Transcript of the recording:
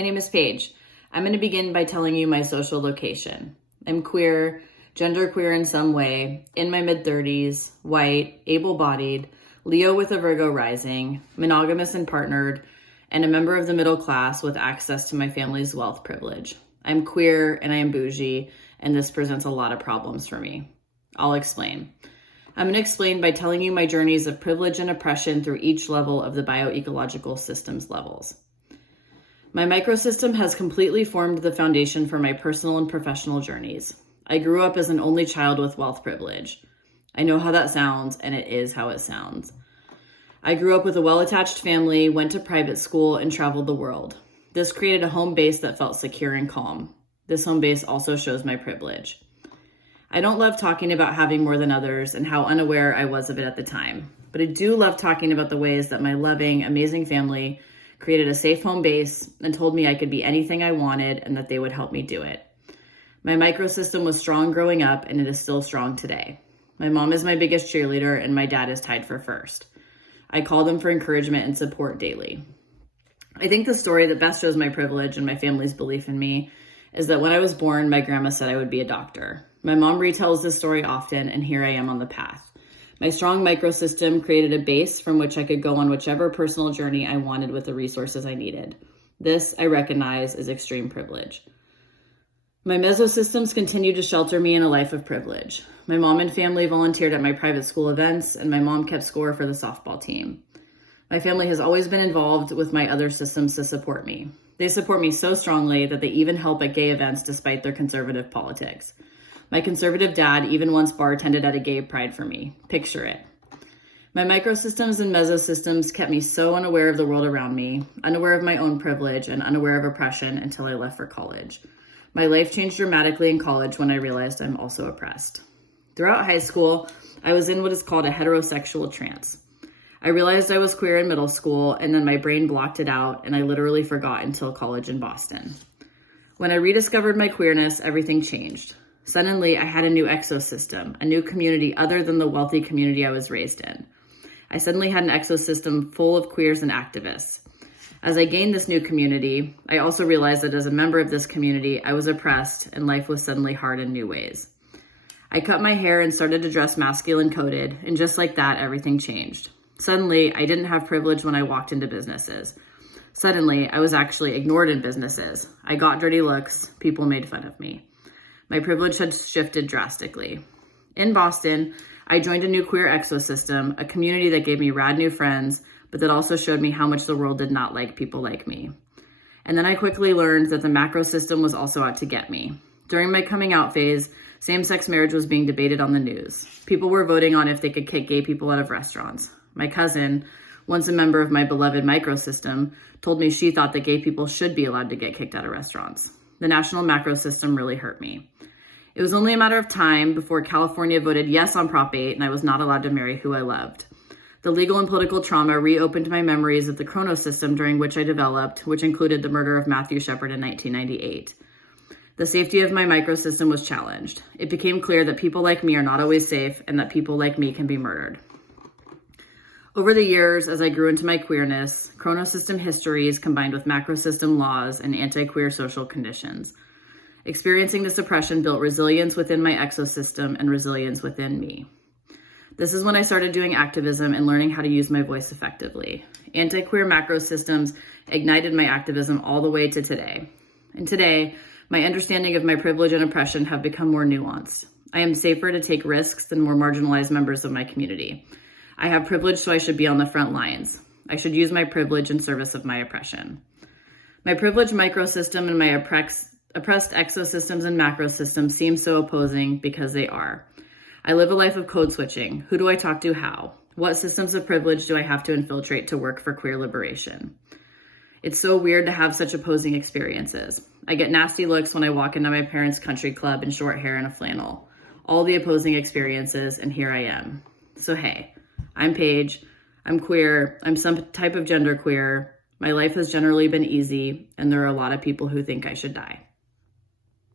My name is Paige. I'm going to begin by telling you my social location. I'm queer, genderqueer in some way, in my mid-30s, white, able-bodied, Leo with a Virgo rising, monogamous and partnered, and a member of the middle class with access to my family's wealth privilege. I'm queer and I am bougie, and this presents a lot of problems for me. I'll explain. I'm going to explain by telling you my journeys of privilege and oppression through each level of the bioecological systems levels. My microsystem has completely formed the foundation for my personal and professional journeys. I grew up as an only child with wealth privilege. I know how that sounds, and it is how it sounds. I grew up with a well-attached family, went to private school, and traveled the world. This created a home base that felt secure and calm. This home base also shows my privilege. I don't love talking about having more than others and how unaware I was of it at the time, but I do love talking about the ways that my loving, amazing family created a safe home base and told me I could be anything I wanted and that they would help me do it. My microsystem was strong growing up, and it is still strong today. My mom is my biggest cheerleader, and my dad is tied for first. I call them for encouragement and support daily. I think the story that best shows my privilege and my family's belief in me is that when I was born, my grandma said I would be a doctor. My mom retells this story often, and here I am on the path. My strong microsystem created a base from which I could go on whichever personal journey I wanted with the resources I needed. This, I recognize, is extreme privilege. My mesosystems continue to shelter me in a life of privilege. My mom and family volunteered at my private school events, and my mom kept score for the softball team. My family has always been involved with my other systems to support me. They support me so strongly that they even help at gay events despite their conservative politics. My conservative dad even once bartended at a gay pride for me. Picture it. My microsystems and mesosystems kept me so unaware of the world around me, unaware of my own privilege, and unaware of oppression until I left for college. My life changed dramatically in college when I realized I'm also oppressed. Throughout high school, I was in what is called a heterosexual trance. I realized I was queer in middle school, and then my brain blocked it out, and I literally forgot until college in Boston. When I rediscovered my queerness, everything changed. Suddenly, I had a new exosystem, a new community other than the wealthy community I was raised in. I suddenly had an exosystem full of queers and activists. As I gained this new community, I also realized that as a member of this community, I was oppressed and life was suddenly hard in new ways. I cut my hair and started to dress masculine coded, and just like that, everything changed. Suddenly, I didn't have privilege when I walked into businesses. Suddenly, I was actually ignored in businesses. I got dirty looks. People made fun of me. My privilege had shifted drastically. In Boston, I joined a new queer exosystem, a community that gave me rad new friends, but that also showed me how much the world did not like people like me. And then I quickly learned that the macro system was also out to get me. During my coming out phase, same-sex marriage was being debated on the news. People were voting on if they could kick gay people out of restaurants. My cousin, once a member of my beloved microsystem, told me she thought that gay people should be allowed to get kicked out of restaurants. The national macro system really hurt me. It was only a matter of time before California voted yes on Prop 8 and I was not allowed to marry who I loved. The legal and political trauma reopened my memories of the Chronos system during which I developed, which included the murder of Matthew Shepard in 1998. The safety of my microsystem was challenged. It became clear that people like me are not always safe and that people like me can be murdered. Over the years, as I grew into my queerness, chronosystem histories combined with macrosystem laws and anti-queer social conditions. Experiencing this oppression built resilience within my exosystem and resilience within me. This is when I started doing activism and learning how to use my voice effectively. Anti-queer macrosystems ignited my activism all the way to today. And today, my understanding of my privilege and oppression have become more nuanced. I am safer to take risks than more marginalized members of my community. I have privilege, so I should be on the front lines. I should use my privilege in service of my oppression. My privileged microsystem and my oppressed exosystems and macrosystems seem so opposing because they are. I live a life of code switching. Who do I talk to how? What systems of privilege do I have to infiltrate to work for queer liberation? It's so weird to have such opposing experiences. I get nasty looks when I walk into my parents' country club in short hair and a flannel. All the opposing experiences, and here I am. So hey, I'm Paige. I'm queer. I'm some type of genderqueer. My life has generally been easy, and there are a lot of people who think I should die.